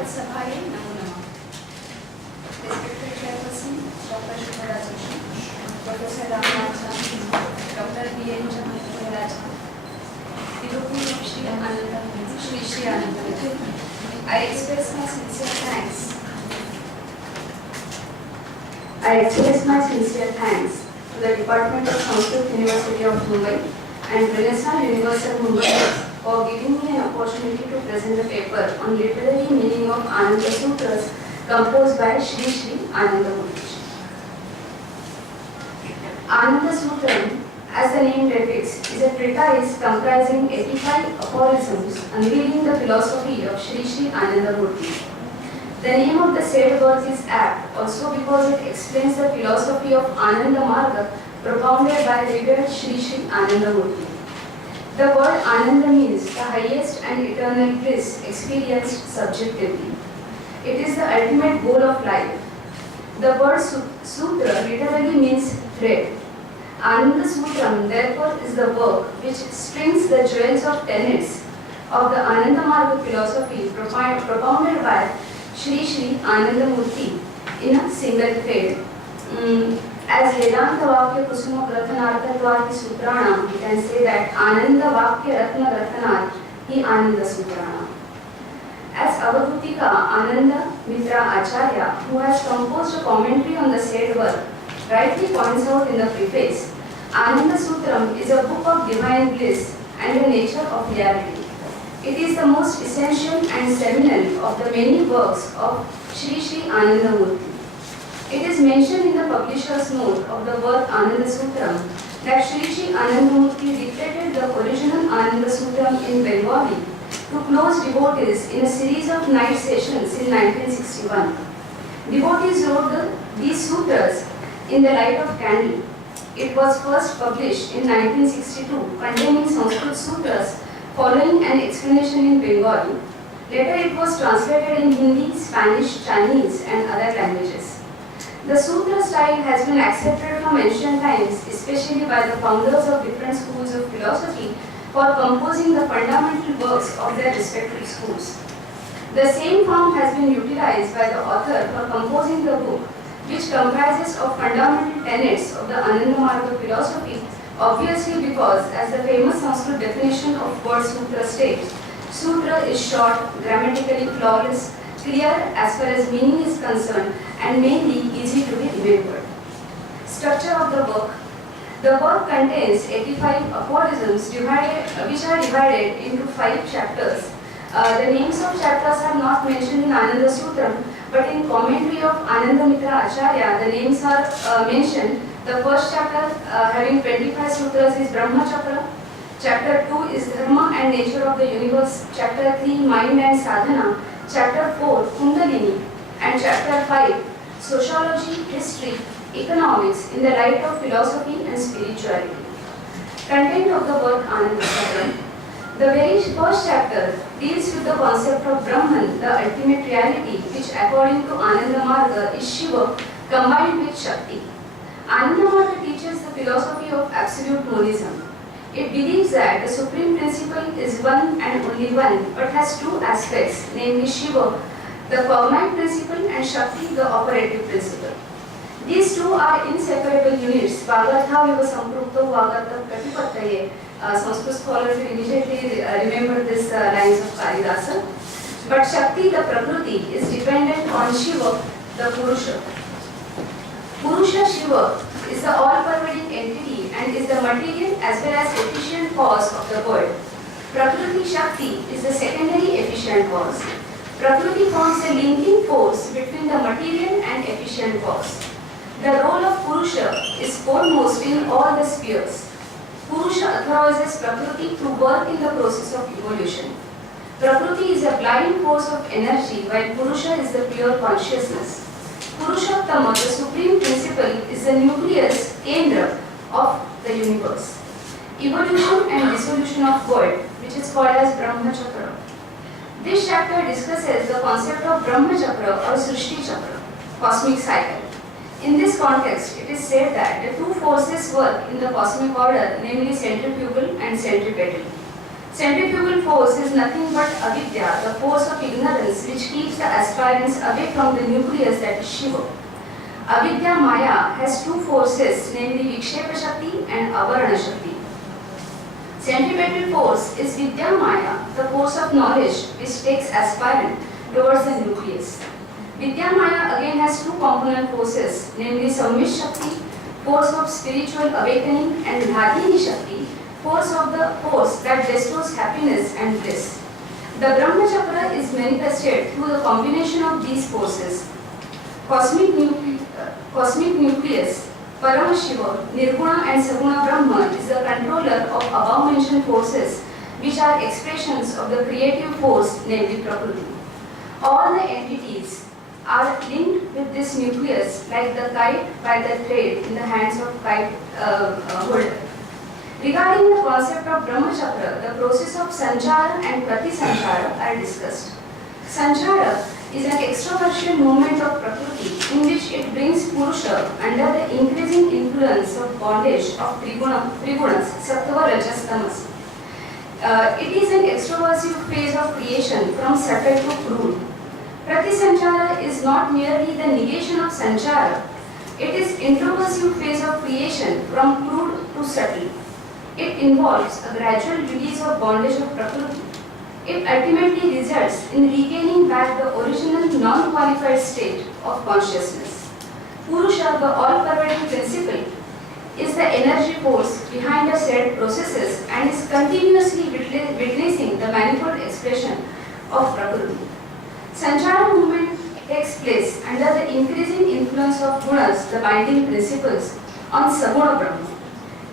Sabhaye Namo Namah. Respected Chairperson, Dr. Shrii, Professor Ramkrishna, Dr. B.N. Bajaj, Devotee of Shrii Ananda, Shrii Anandamurtijii. I express my sincere thanks to the Department of Sanskrit, University of Mumbai and Renaissance University Mumbai for giving me an opportunity to present a paper on literary meaning of Ananda Sutras composed by Shrii Anandamurtijii. Ananda Sutram, as the name depicts, is a treatise comprising 85 aphorisms unveiling the philosophy of Shrii Anandamurtijii. The name of the said work is apt also because it explains the philosophy of Ananda Marga propounded by revered Shrii Anandamurtijii. The word Ananda means the highest and eternal bliss experienced subjectively. It is the ultimate goal of life. The word Sutra literally means thread. Ananda Sutram therefore is the work which strings the jewels of tenets of the Ananda Marga philosophy propounded by Shrii Anandamurtijii in a single thread. As Vedanta Vakya Kusuma Grathanarthatvarti Sutranam, we can say that Ananda Vakya Ratna Grathanar hi Ananda Sutranam. As Avadhutika Ananda Mitra Acharya, who has composed a commentary on the said work, rightly points out in the preface, Ananda Sutram is a book of divine bliss and a nature of reality. It is the most essential and seminal of the many works of Shrii Anandamurtijii. It is mentioned in the publisher's note of the work Ananda Sutram that Shrii Anandamurtijii dictated the original Ananda Sutram in Bengali to close devotees in a series of night sessions in 1961. Devotees wrote these sutras in the light of candle. It was first published in 1962, containing Sanskrit sutras following an explanation in Bengali. Later it was translated in Hindi, Spanish, Chinese and other languages. The sutra style has been accepted from ancient times, especially by the founders of different schools of philosophy for composing the fundamental works of their respective schools. The same form has been utilized by the author for composing the book, which comprises of fundamental tenets of the Ananda Marga philosophy, obviously because, as the famous Sanskrit definition of word sutra states, sutra is short, grammatically flawless, clear as far as meaning is concerned, and mainly easy to be remembered. Structure of the work. The work contains 85 aphorisms which are divided into 5 chapters. The names of chapters are not mentioned in Ananda Sutram, but in commentary of Anandamitra Acharya, the names are mentioned. The first chapter having 25 sutras is Brahma Chakra. Chapter 2 is Dharma and Nature of the Universe. Chapter 3, Mind and Sadhana. Chapter 4, Kundalini. And Chapter 5, Sociology, History, Economics in the light of philosophy and spirituality. Content of the work Ananda Sutram. The very first chapter deals with the concept of Brahman, the ultimate reality, which according to Ananda Marga is Shiva combined with Shakti. Ananda Marga teaches the philosophy of absolute monism. It believes that the supreme principle is one and only one, but has two aspects, namely Shiva, the cognate principle, and Shakti, the operative principle. These two are inseparable units. Vagatha viva samprukto vagatha pratipattaye. Sanskrit scholars will immediately remember these lines of Kalina. But Shakti, the Prakriti, is dependent on Shiva, the Purusha. Purusha Shiva is the all-pervading entity and is the material as well as efficient cause of the world. Prakriti Shakti is the secondary efficient cause. Prakriti forms a linking force between the material and efficient cause. The role of Purusha is foremost in all the spheres. Purusha authorizes Prakriti to work in the process of evolution. Prakriti is a blind force of energy while Purusha is the pure consciousness. Purushottama, the supreme principle, is the nucleus, kendra of the universe. Evolution and dissolution of world, which is called as Brahma Chakra. This chapter discusses the concept of Brahma Chakra or Srishti Chakra, cosmic cycle. In this context, it is said that the two forces work in the cosmic order, namely centrifugal and centripetal. Centrifugal force is nothing but avidya, the force of ignorance substance which keeps the aspirants away from the nucleus, that is Shiva. Avidya Maya has two forces, namely Vikshepa Shakti and Avarana Shakti. Centripetal force is Vidya Maya, the force of knowledge which takes aspirant towards the nucleus. Vidya Maya again has two component forces, namely Samvit Shakti, force of spiritual awakening, and Dhadini Shakti, force that bestows happiness and bliss. The Brahma Chakra is manifested through the combination of these forces. Cosmic nucleus, Paramashiva, Nirguna and Saguna Brahma is the controller of above mentioned forces, which are expressions of the creative force, namely Prakriti. All the entities are linked with this nucleus like the kite by the thread in the hands of kite holder. Regarding the concept of Brahma Chakra, the process of Sanchara and Prati Sanchara are discussed. Sanchara is an extroversion movement of Prakriti in which it brings Purusha under the increasing influence of bondage of Trigunas, Sattva, Rajas, Tamas. It is an extroversive phase of creation from subtle to crude. Prati Sanchara is not merely the negation of Sanchara, it is introversive phase of creation from crude to subtle. It involves a gradual release of bondage of Prakriti. It ultimately results in regaining back the original non-qualified state of consciousness. Purusha, the all-pervading principle, is the energy force behind the said processes and is continuously witnessing the manifold expression of Prakriti. Sanchara movement takes place under the increasing influence of gunas, the binding principles, on Saguna Brahma.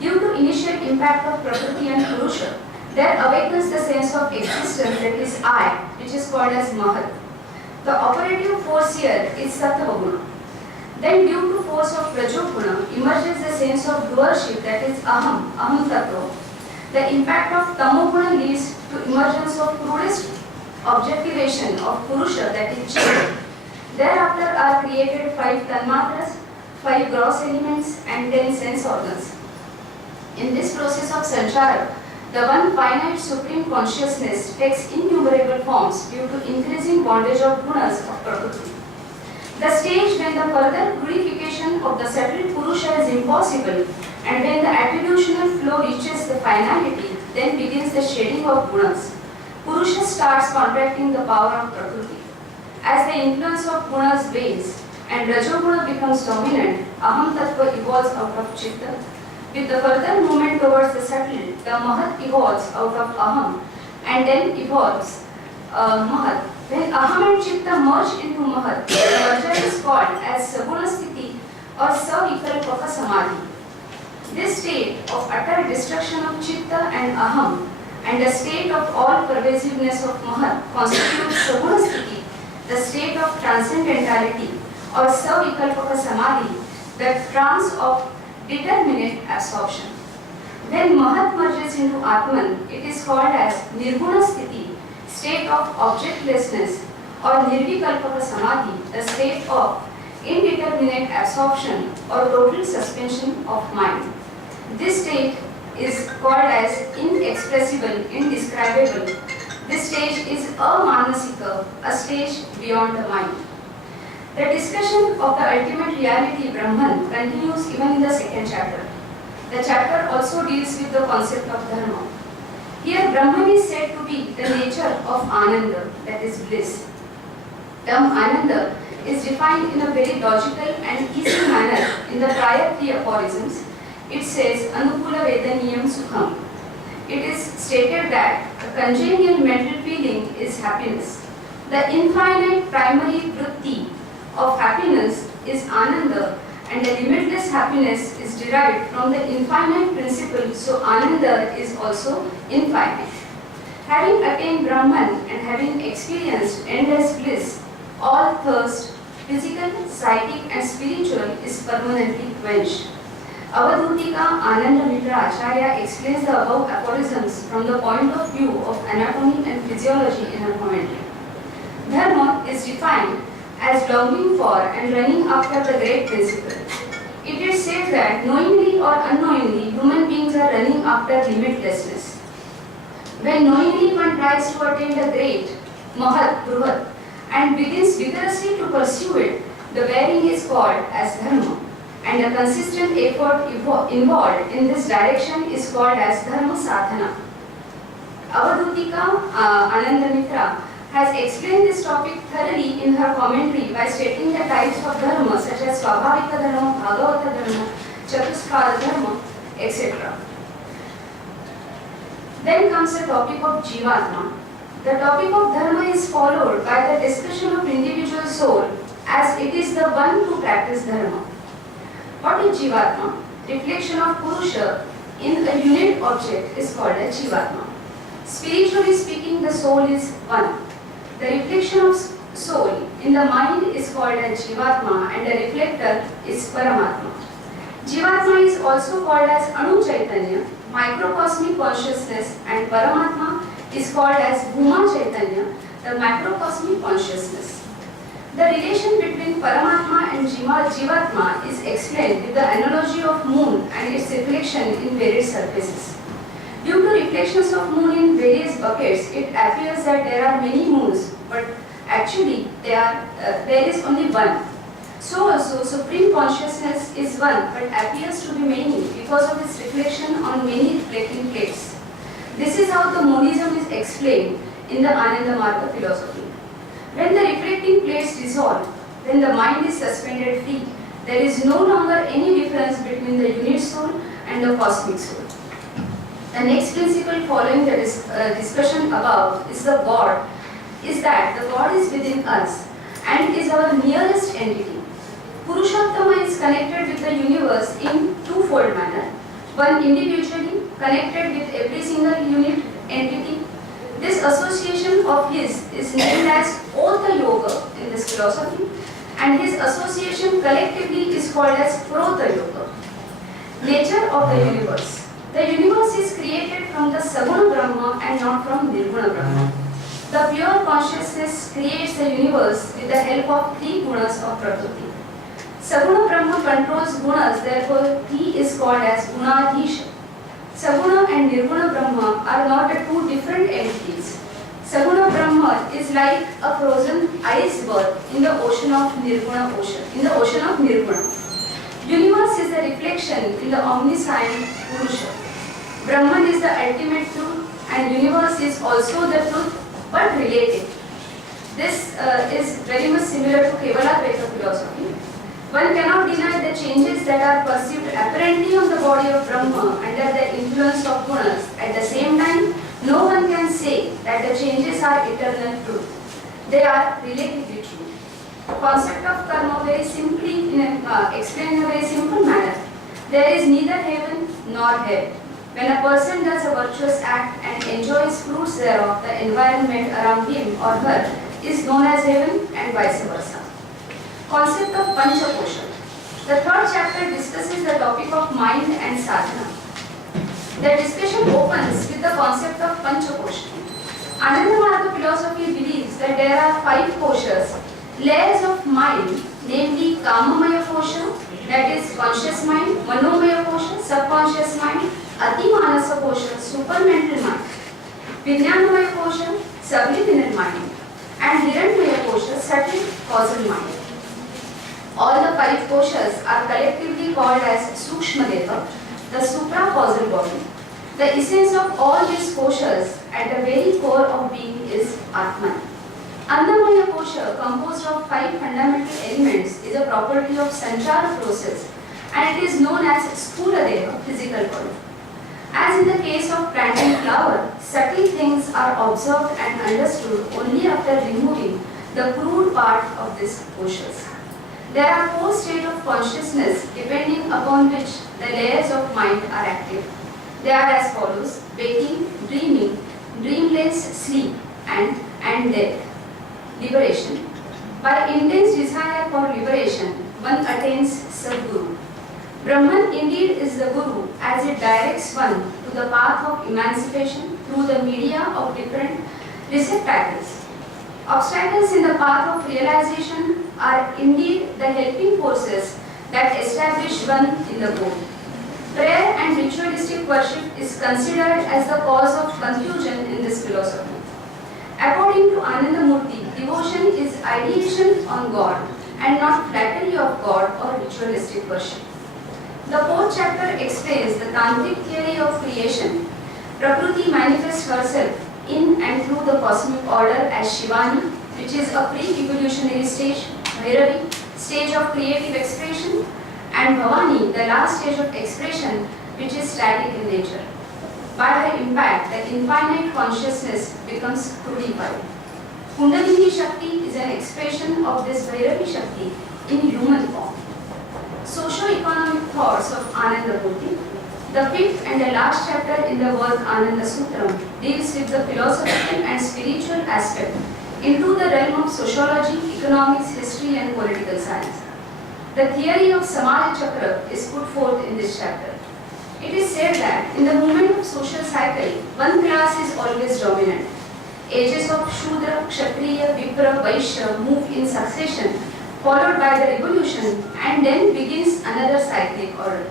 Due to initial impact of Prakriti and Purusha, there awakens the sense of existence, that is I, which is called as Mahat. The operative force here is Sattva Guna. Then due to force of Rajoguna emerges the sense of doership, that is Aham, Aham Tattva. The impact of Tamoguna leads to emergence of crudest objectivation of Purusha, that is Chitta. Thereafter are created 5 Tanmatras, 5 gross elements and 10 sense organs. In this process of Sanchara, the one finite supreme consciousness takes innumerable forms due to increasing bondage of gunas of Prakriti. The stage when the further purification of the subtle Purusha is impossible and when the attributional flow reaches the finality, then begins the shedding of gunas. Purusha starts contracting the power of Prakriti. As the influence of gunas wanes and Rajoguna becomes dominant, Aham Tattva evolves out of Chitta. With the further movement towards the subtle, the Mahat evolves out of Aham and then evolves Mahat. When Aham and Chitta merge into Mahat, the merger is called as Saguna Sthiti or Savikalpaka Samadhi. This state of utter destruction of Chitta and Aham and the state of all pervasiveness of Mahat constitutes Saguna Sthiti, the state of transcendentality or Savikalpaka Samadhi, the trance of determinate absorption. When Mahat merges into Atman, it is called as Nirguna Sthiti, state of objectlessness, or Nirvikalpaka Samadhi, the state of indeterminate absorption or total suspension of mind. This state is called as inexpressible, indescribable. This stage is amanasika, a stage beyond the mind. The discussion of the ultimate reality Brahman continues even in the second chapter. The chapter also deals with the concept of dharma. Here Brahman is said to be the nature of Ananda, that is bliss. Term Ananda is defined in a very logical and easy manner in the prior 3 aphorisms. It says Anukula Vedaniyam Sukham. It is stated that a congenial mental feeling is happiness. The infinite primary vritti of happiness is Ananda, and the limitless happiness is derived from the infinite principle, so Ananda is also infinite. Having attained Brahman and having experienced endless bliss, all thirst, physical, psychic and spiritual, is permanently quenched. Avadhutika Anandamurtijii explains the above aphorisms from the point of view of anatomy and physiology in her commentary. Dharma is defined as longing for and running after the great principle. It is said that knowingly or unknowingly human beings are running after limitlessness. When knowingly one tries to attain the great, Mahat, Bruhat, and begins vigorously to pursue it, the bearing is called as dharma, and a consistent effort involved in this direction is called as dharma sadhana. Avadutika Anandamitra has explained this topic thoroughly in her commentary by stating the types of dharma such as Swabhavika dharma, Bhagavata dharma, Chatuspada dharma, etc. Then comes the topic of Jivatma. The topic of dharma is followed by the discussion of individual soul, as it is the one to practice dharma. What is Jivatma? Reflection of Purusha in a unit object is called as Jivatma. Spiritually speaking, the soul is one. The reflection of soul in the mind is called as Jivatma, and the reflector is Paramatma. Jivatma is also called as Anu Chaitanya, microcosmic consciousness, and Paramatma is called as Bhuma Chaitanya, the macrocosmic consciousness. The relation between Paramatma and Jivatma is explained with the analogy of moon and its reflection in various surfaces. Due to reflections of moon in various buckets, it appears that there are many moons, but actually there is only one. So also, Supreme Consciousness is one, but appears to be many because of its reflection on many reflecting plates. This is how the monism is explained in the Anandamurtijii philosophy. When the reflecting plates dissolve, when the mind is suspended free, there is no longer any difference between the unit soul and the cosmic soul. The next principle following the discussion above is that the God is within us and is our nearest entity. Purushottama is connected with the universe in twofold manner. One individually, connected with every single unit entity. This association of his is named as Ota Yoga in this philosophy, and his association collectively is called as Prota Yoga. Nature of the universe. The universe is created from the Saguna Brahma and not from Nirguna Brahma. The pure consciousness creates the universe with the help of three gunas of Prakriti. Saguna Brahma controls gunas, therefore he is called as Gunadhisha. Saguna and Nirguna Brahma are not the two different entities. Saguna Brahma is like a frozen iceberg in the ocean of Nirguna Universe is the reflection in the omniscient Purusha. Brahman is the ultimate truth and universe is also the truth but relative. This is very much similar to Kevaladvaita philosophy. One cannot deny the changes that are perceived apparently on the body of Brahma under the influence of gunas. At the same time, no one can say that the changes are eternal truth. They are relatively true. The concept of karma very simply explained in a very simple manner. There is neither heaven nor hell. When a person does a virtuous act and enjoys fruits thereof, the environment around him or her is known as heaven and vice versa. Concept of Panchakosha. The third chapter discusses the topic of mind and sadhana. The discussion opens with the concept of Panchakosha. Anandamurtijii philosophy believes that there are 5 koshas, layers of mind, namely Kamamaya kosha, that is conscious mind, Manomaya kosha, subconscious mind, Atimanasa kosha, supermental mind, Vijnanamaya kosha, subliminal mind, and Hiranyamaya kosha, subtle causal mind. All the 5 koshas are collectively called as Sukshmadeva, the supra-causal body. The essence of all these koshas at the very core of being is Atman. Annamaya kosha, composed of 5 fundamental elements, is a property of Sanchara process and it is known as Sthuladeva, physical body. As in the case of planting flower, subtle things are observed and understood only after removing the crude part of these koshas. There are 4 states of consciousness depending upon which the layers of mind are active. They are as follows: waking, dreaming, dreamless sleep, and death. Liberation. By intense desire for liberation, one attains Sadguru. Brahman indeed is the Guru as it directs one to the path of emancipation through the media of different receptacles. Obstacles in the path of realization are indeed the helping forces that establish one in the goal. Prayer and ritualistic worship is considered as the cause of confusion in this philosophy. According to Anandamurtijii, devotion is ideation on God and not flattery of God or ritualistic worship. The fourth chapter explains the Tantric theory of creation. Prakriti manifests herself in and through the cosmic order as Shivani, which is a pre-evolutionary stage, Bhairavi, stage of creative expression, and Bhavani, the last stage of expression, which is static in nature. By her impact, the infinite consciousness becomes crudified. Kundalini Shakti is an expression of this Bhairavi Shakti in human form. Socio-economic thoughts of Anandamurti. The fifth and the last chapter in the work Ananda Sutram deals with the philosophical and spiritual aspect into the realm of sociology, economics, history and political science. The theory of Samaj Chakra is put forth in this chapter. It is said that in the movement of social cycle, one class is always dominant. Ages of Shudra, Kshatriya, Vipra, Vaishya move in succession, followed by the revolution, and then begins another cyclic order.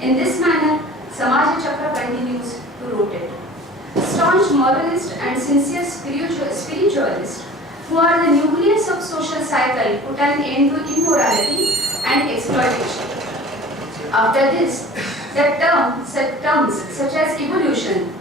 In this manner, Samaj Chakra continues to rotate. Staunch moralist and sincere spiritualist, who are the nucleus of social cycle, put an end to immorality and exploitation. After this, terms such as evolution,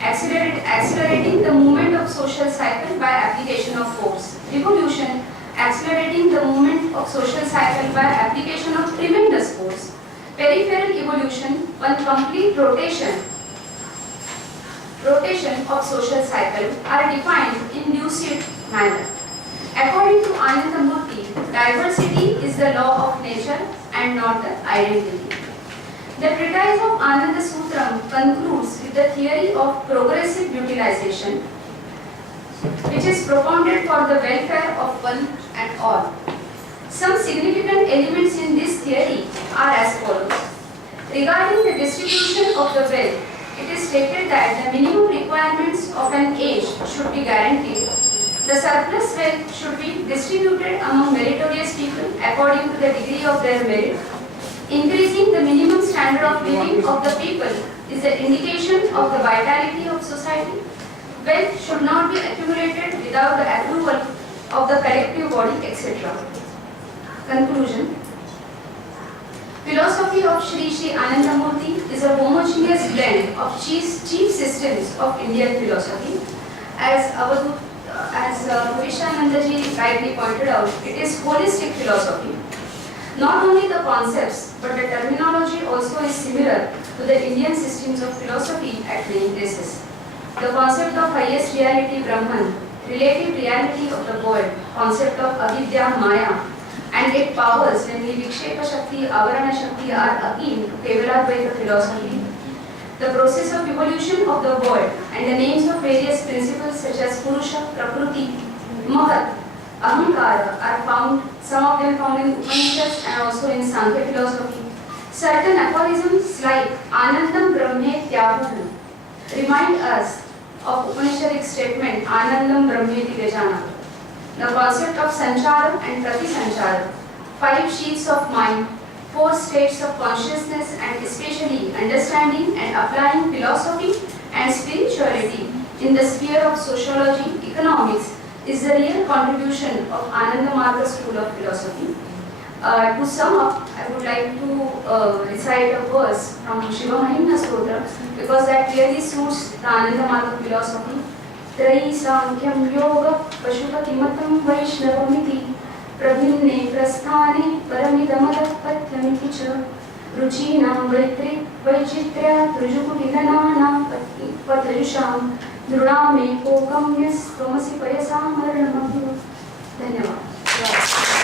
accelerating the movement of social cycle by application of force, revolution, accelerating the movement of social cycle by application of tremendous force, peripheral evolution, one complete rotation of social cycle are defined in lucid manner. According to Anandamurti, diversity is the law of nature and not the identity. The treatise of Ananda Sutram concludes with the theory of progressive utilization, which is propounded for the welfare of one and all. Some significant elements in this theory are as follows. Regarding the distribution of the wealth, it is stated that the minimum requirements of an age should be guaranteed. The surplus wealth should be distributed among meritorious people according to the degree of their merit. Increasing the minimum standard of living of the people is the indication of the vitality of society. Wealth should not be accumulated without the approval of the collective body, etc. Conclusion. Philosophy of Shrii Anandamurti is a homogeneous blend of chief systems of Indian philosophy. As Vaishali rightly pointed out, it is holistic philosophy. Not only the concepts, but the terminology also is similar to the Indian systems of philosophy at many places. The concept of highest reality Brahman, relative reality of the world, concept of avidya Maya, and its powers, namely Vikshepa Shakti, Avarana Shakti, are akin to Kevaladvaita philosophy. The process of evolution of the world and the names of various principles such as Purusha, Prakriti, Mahat, Ahankara are found, some of them found in Upanishads and also in Sankhya philosophy. Certain aphorisms like Anandam Brahme Tyabham remind us of Upanishadic statement Anandam Brahmeti Vijana. The concept of Sanchara and Pratisanchara, 5 sheets of mind, 4 states of consciousness, and especially understanding and applying philosophy and spirituality in the sphere of sociology, economics, is the real contribution of Anandamarga school of philosophy. To sum up, I would like to recite a verse from Shiva Mahimna Stotra because that clearly suits the Anandamarga philosophy. Trayi Sankyam Yoga Pashupatimatam Vaishnavamiti Prabhinne Prasthane Paramidamadat Pathyamiti Cha Ruchinam Vaitri Vaichitra Trujukutinanana Patrisham Drudame Kokam